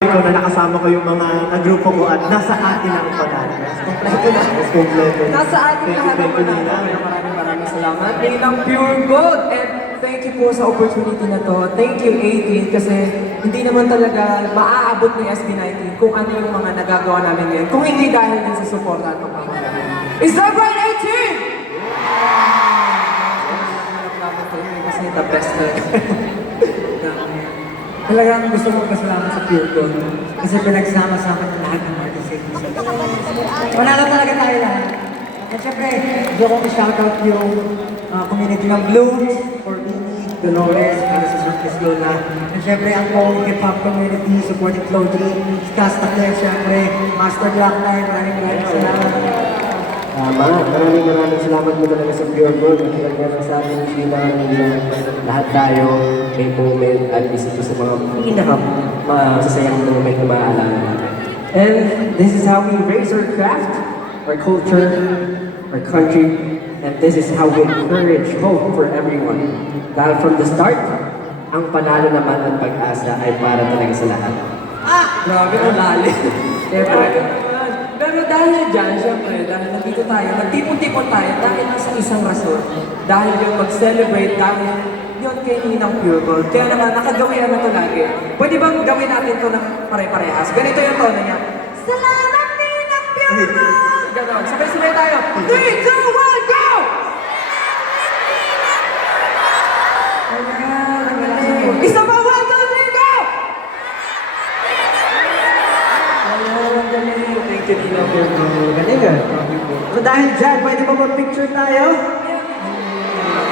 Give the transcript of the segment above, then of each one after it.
ko na nakasama ko yung mga grupo ko at nasa atin ang padalas. Kompleto na. Mas kompleto. Nasa ating lahat ng maraming salamat. Ninang Pure Gold. And thank you po sa opportunity na to. Thank you, 18, kasi hindi naman talaga maaabot ni SB19 kung ano yung mga nagagawa namin ngayon. Kung hindi dahil din sa support at pagpapagawa. Is that right, 18? Kasi the best na. Talagang gusto ko pasalamat sa Pure Gold kasi pinagsama sa akin ang lahat ng artists. Panalo talaga tayo lahat. At syempre, gusto kong i-shoutout yung community ng Blooms, for Bini, Dolores, para sa Surface Lola. At syempre, ang buong hip-hop community, supporting Flow Dream, Castakler, syempre, Master Blackline, maraming salamat. Maraming salamat mo talaga sa Pure Gold at talaga sa ating silang lahat tayo may moment at isa ito sa mga pinaka-masasayang moment na maaalala natin. And this is how we raise our craft, our culture, our country, and this is how we encourage hope for everyone. Dahil from the start, ang panalo naman at pag-asa ay para talaga sa lahat. Grabe ang lalim. Pero dahil dyan, syempre, dahil nandito tayo, nagtipon-tipon tayo dahil nasa isang rason. Dahil yung mag-celebrate, dahil yun kay Ninang Pure Gold. Kaya naman, nakagawian na ito lagi. Pwede bang gawin natin ito ng pare-parehas? Ganito yung tono niya. Salamat Ninang Pure Gold! Ganon. Sabay-sabay tayo. 3, 2, 1, go! Ayan. Isa pa, 1, 2, 3, go! Thank you, Ninang Pure Gold. Galing ah. So dahil dyan, pwede ba mag-picture tayo?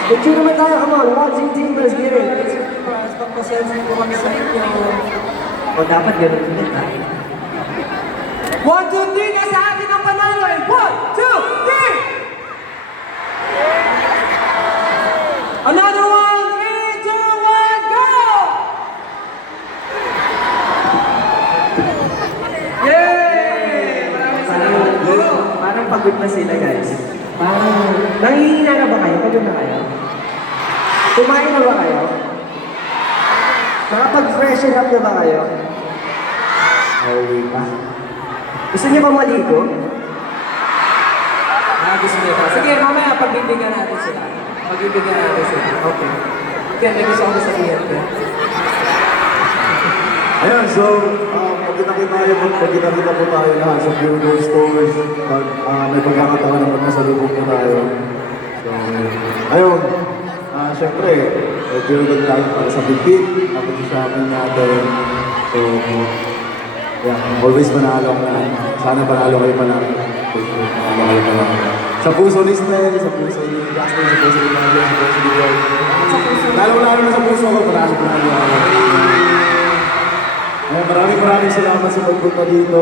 Picture naman tayo, come on. 1, 2, 3, let's get it. Pagpaselfie po kami sa inyo. O dapat ganun ulit ha. 1, 2, 3, nasa atin ang panalo. 1, 2, 3! Another one! 3, 2, 1, go! Yay! Parang pagod na sila guys. Parang, nangihina na ba kayo? Pagod na kayo? Kumain na ba kayo? Nakapag-freshen up na ba kayo? Ay, pa. Gusto niyo ba maligo? Gusto niyo pa. Sige, mamaya pagbibigyan natin sila. Pagbibigyan natin sila. Okay. Kaya may gusto ako sabihin. Ayan, so, pagkita po tayo lahat sa Pure Gold Stores. May pagkakataon na magkasalubong po tayo. So, ayun, syempre, Pure Gold tayo para sa bigkit, tapos sa shopping natin. So, yeah, always panalo ka na. Sana panalo kayo panalo. Panalo kayo panalo. Sa puso ni Snell, sa puso ni Justin, sa puso ni Mario, sa puso ni Joy. Lalo-lalo na sa puso ko, panalo ako. Maraming salamat sa pagpunta dito,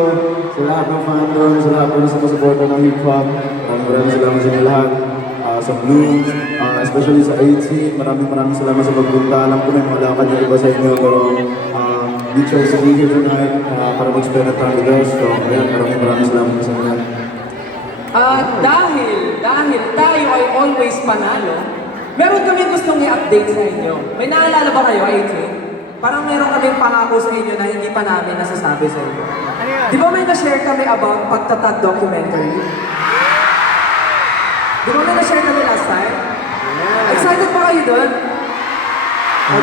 sa lahat ng fandom, sa lahat ng sumusuporta ng hip-hop. Maraming salamat sa inyo lahat, sa Blooms, especially sa 18. Maraming salamat sa pagpunta. Alam ko may mga lakad na iba sa inyo, pero we chose to be here tonight para mag-spend ng time with us. So, ayan, maraming salamat sa inyo. Dahil tayo ay always panalo, meron kami gustong i-update sa inyo. May naalala ba kayo, 18? Parang meron kaming pangako sa inyo na hindi pa namin nasasabi sa inyo. Di ba may na-share kami about pagtatag documentary? Di ba may na-share kami last time? Excited pa kayo doon?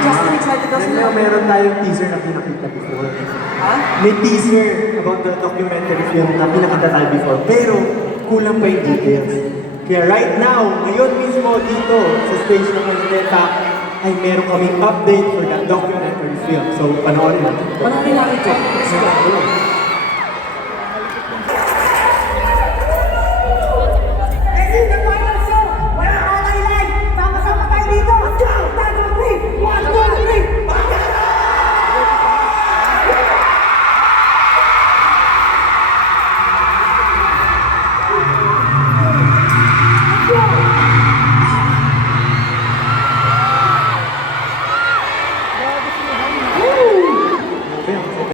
Justin, excited daw sila. Meron tayong teaser na pinakita before. Ha? May teaser about the documentary film na pinakita tayo before. Pero kulang pa yung details. Kaya right now, ngayon mismo dito sa stage ng Moniteta, ay meron kaming update for that documentary film. So, panoorin natin ito. Panoorin natin ito. Let's go.